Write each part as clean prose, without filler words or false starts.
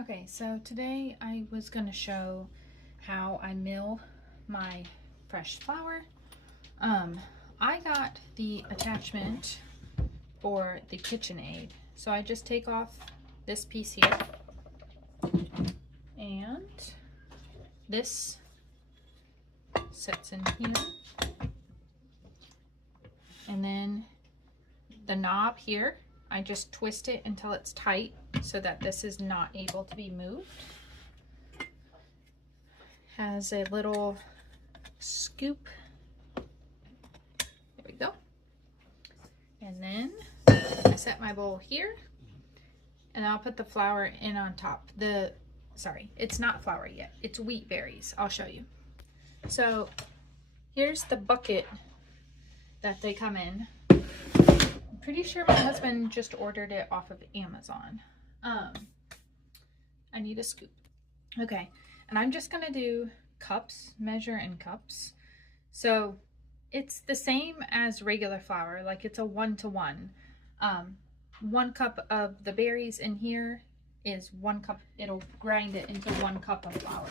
Okay, so today I was going to show how I mill my fresh flour. I got the attachment for the KitchenAid. So I just take off this piece here, and this sits in here. And then the knob here, I just twist it until it's tight so that this is not able to be moved. Has a little scoop. There we go. And then I set my bowl here, and I'll put the flour in on top. Sorry, it's not flour yet. It's wheat berries. I'll show you. So here's the bucket that they come in. I'm pretty sure my husband just ordered it off of Amazon. I need a scoop. Okay, and I'm just gonna do cups, measure in cups. So it's the same as regular flour, like it's a 1-to-1. 1 cup of the berries in here is 1 cup. It'll grind it into 1 cup of flour.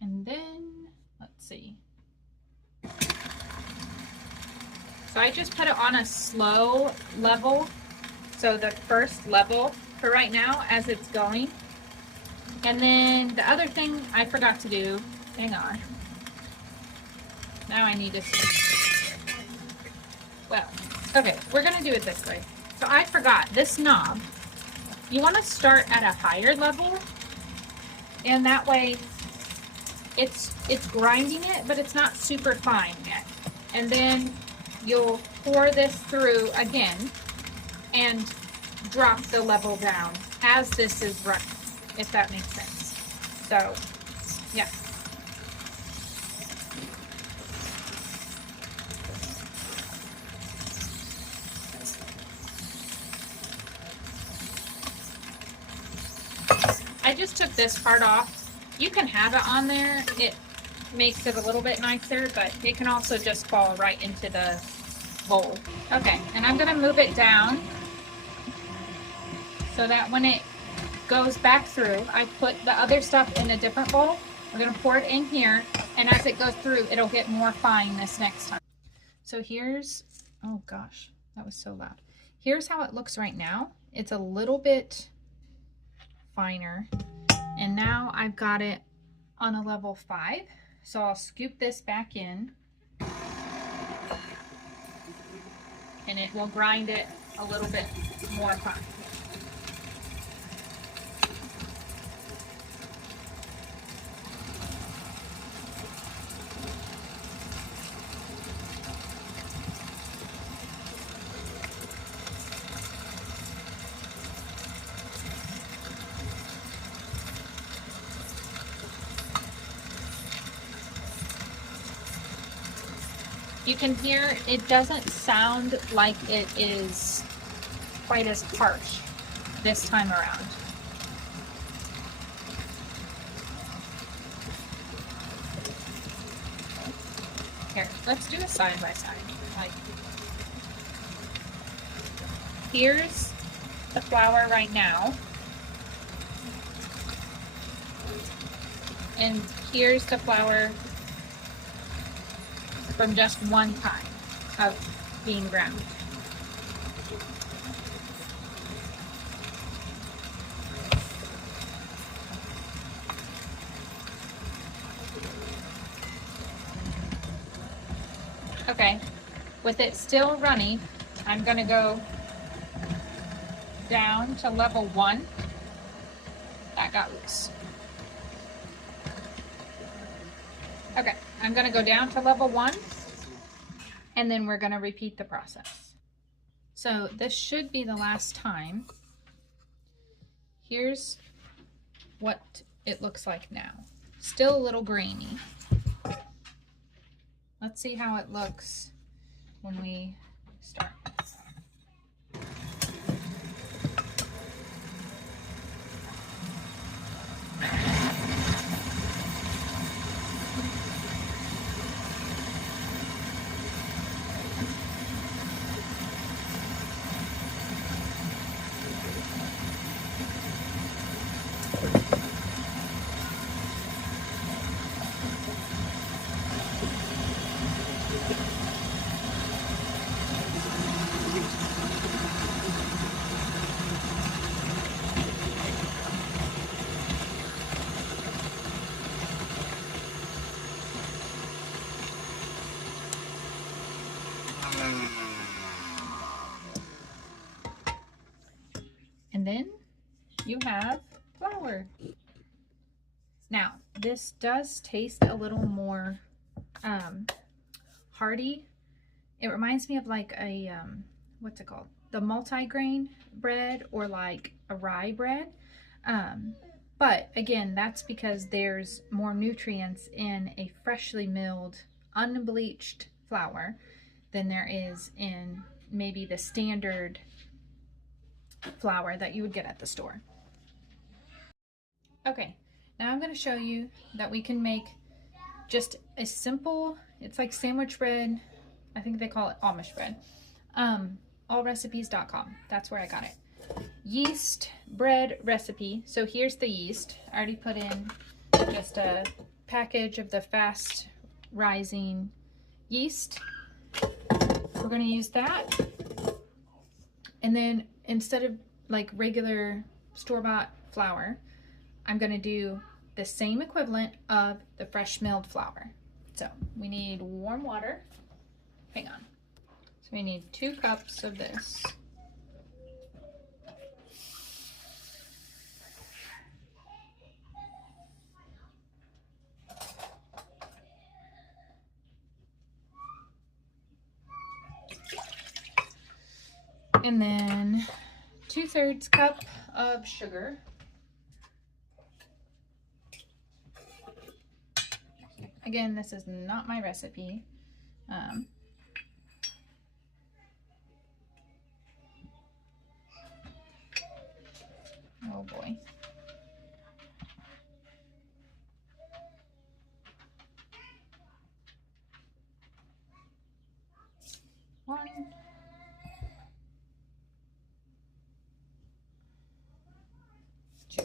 And then, let's see. So I just put it on a slow level. So the first level for right now as it's going. And then the other thing I forgot to do, hang on. Now I need to see. Well, okay, we're gonna do it this way. So I forgot this knob. You wanna start at a higher level, and that way it's grinding it, but it's not super fine yet. And then you'll pour this through again and drop the level down as this is running, if that makes sense. So, yeah. I just took this part off. You can have it on there. It makes it a little bit nicer, but it can also just fall right into the bowl. Okay, and I'm gonna move it down so that when it goes back through, I put the other stuff in a different bowl. We're gonna pour it in here, and as it goes through, it'll get more fine this next time. So here's, oh gosh, that was so loud. Here's how it looks right now. It's a little bit finer. And now I've got it on a level 5. So I'll scoop this back in, and it will grind it a little bit more fine. You can hear it doesn't sound like it is quite as harsh this time around. Here, let's do a side by side. Like, here's the flour right now, and here's the flour from just one time of being ground. Okay, with it still running, I'm gonna go down to level 1. That got loose. Okay, I'm gonna go down to level 1, and then we're gonna repeat the process. So this should be the last time. Here's what it looks like now. Still a little grainy. Let's see how it looks when we start. And then you have flour. Now, this does taste a little more hearty. It reminds me of like a, what's it called? The multi-grain bread, or like a rye bread. But again, that's because there's more nutrients in a freshly milled, unbleached flour than there is in maybe the standard flour that you would get at the store. Okay, now I'm going to show you that we can make just a simple, it's like sandwich bread. I think they call it Amish bread. Allrecipes.com. That's where I got it. Yeast bread recipe. So here's the yeast. I already put in just a package of the fast rising yeast. We're going to use that. And then instead of like regular store-bought flour, I'm going to do the same equivalent of the fresh milled flour. So we need warm water. Hang on. So we need 2 cups of this. And then 2/3 cup of sugar. Again, this is not my recipe. Oh boy. One. Two.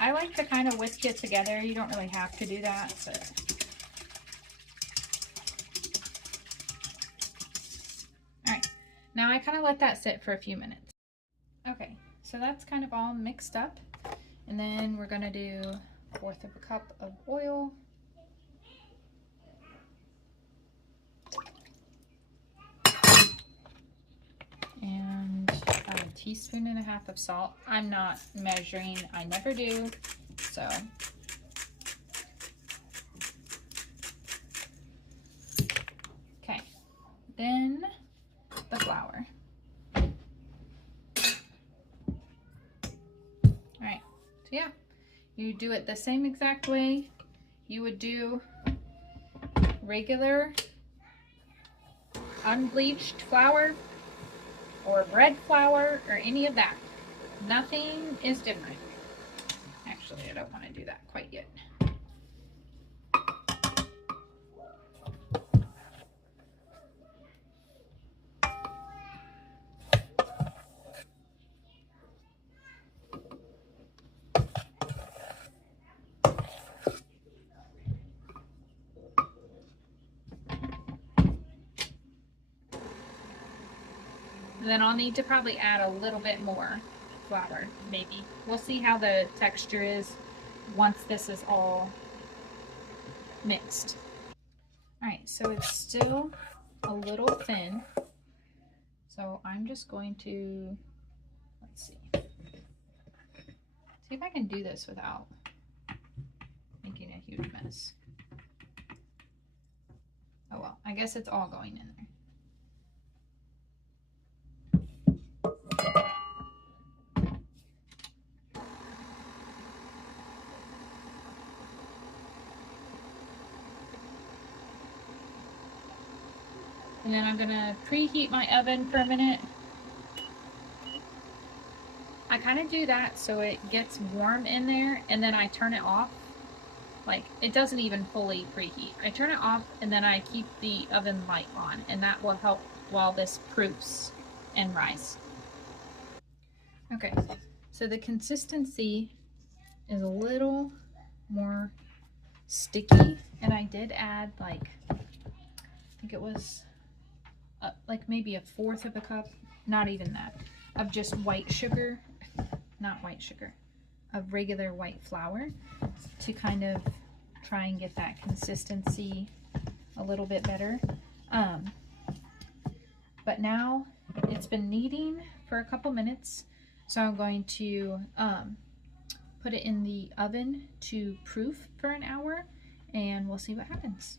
I like to kind of whisk it together. You don't really have to do that, but now I kind of let that sit for a few minutes. Okay, so that's kind of all mixed up. And then we're gonna do 1/4 cup of oil. And about 1.5 teaspoons of salt. I'm not measuring, I never do, so. Okay, then the flour. Alright, so yeah, you do it the same exact way you would do regular unbleached flour or bread flour or any of that. Nothing is different. Actually, I don't want to do that quite yet. And then I'll need to probably add a little bit more flour, maybe. We'll see how the texture is once this is all mixed. All right, so it's still a little thin. So I'm just going to, let's see if I can do this without making a huge mess. Oh well, I guess it's all going in there. And then I'm gonna preheat my oven for a minute. I kind of do that so it gets warm in there, and then I turn it off. Like, it doesn't even fully preheat. I turn it off and then I keep the oven light on, and that will help while this proofs and rise. Okay, so the consistency is a little more sticky, and I did add like, I think it was like maybe 1/4 cup, not even that, of just white sugar, not white sugar, of regular white flour to kind of try and get that consistency a little bit better. But now it's been kneading for a couple minutes, so I'm going to put it in the oven to proof for an hour, and we'll see what happens.